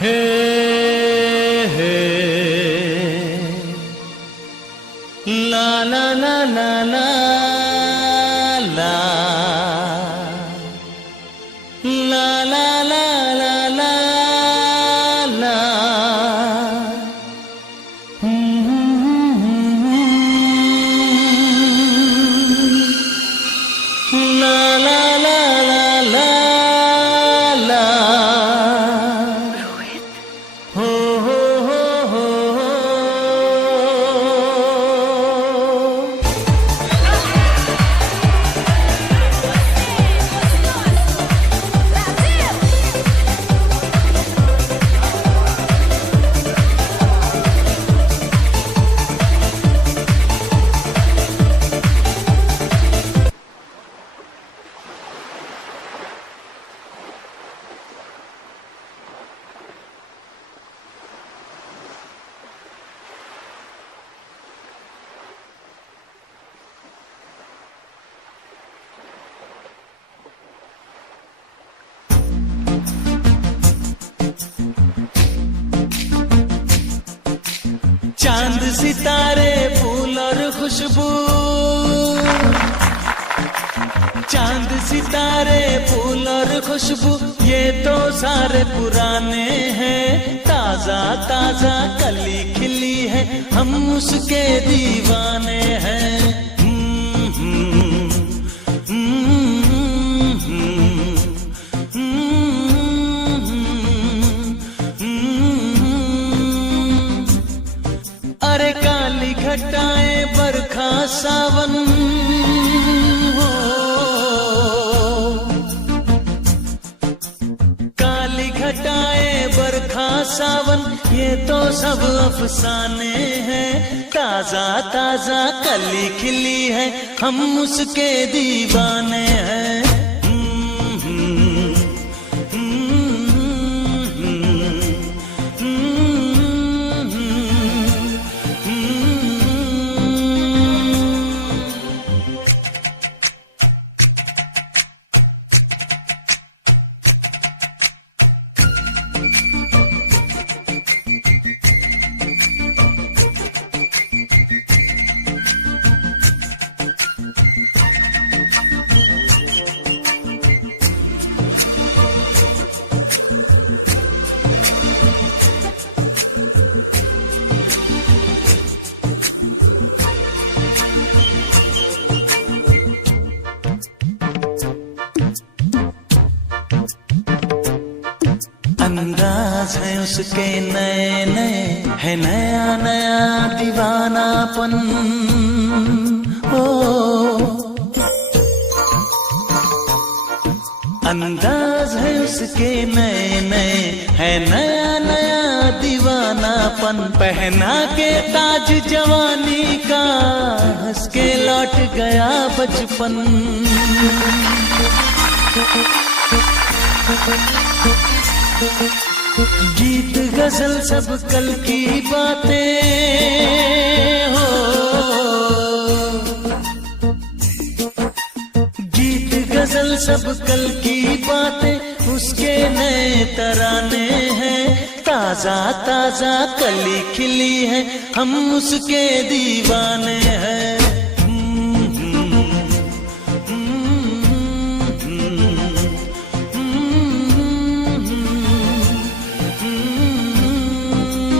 हे हे ला ला ला ला ला ला ला ला ला ला ला ला ला ला ला ला ला ला हो हो हो हो चांद सितारे फूल और खुशबू, चांद सितारे फूल और खुशबू ये तो सारे पुराने हैं। ताजा ताजा कली खिली है हम उसके दीवाने हैं। अरे काली घटाएं बरखा सावन हो, काली घटाएं बरखा सावन ये तो सब अफसाने हैं। ताजा ताजा कली खिली है हम उसके दीवाने हैं। अंदाज है उसके नए नए, है नया नया दीवानापन। ओ अंदाज है उसके नए नए, है नया नया दीवानापन। पहना के ताज जवानी का हंस के लौट गया बचपन। गीत गजल सब कल की बातें हो, गीत गजल सब कल की बातें उसके नए तराने हैं। ताजा ताजा कली खिली है हम उसके दीवाने हैं।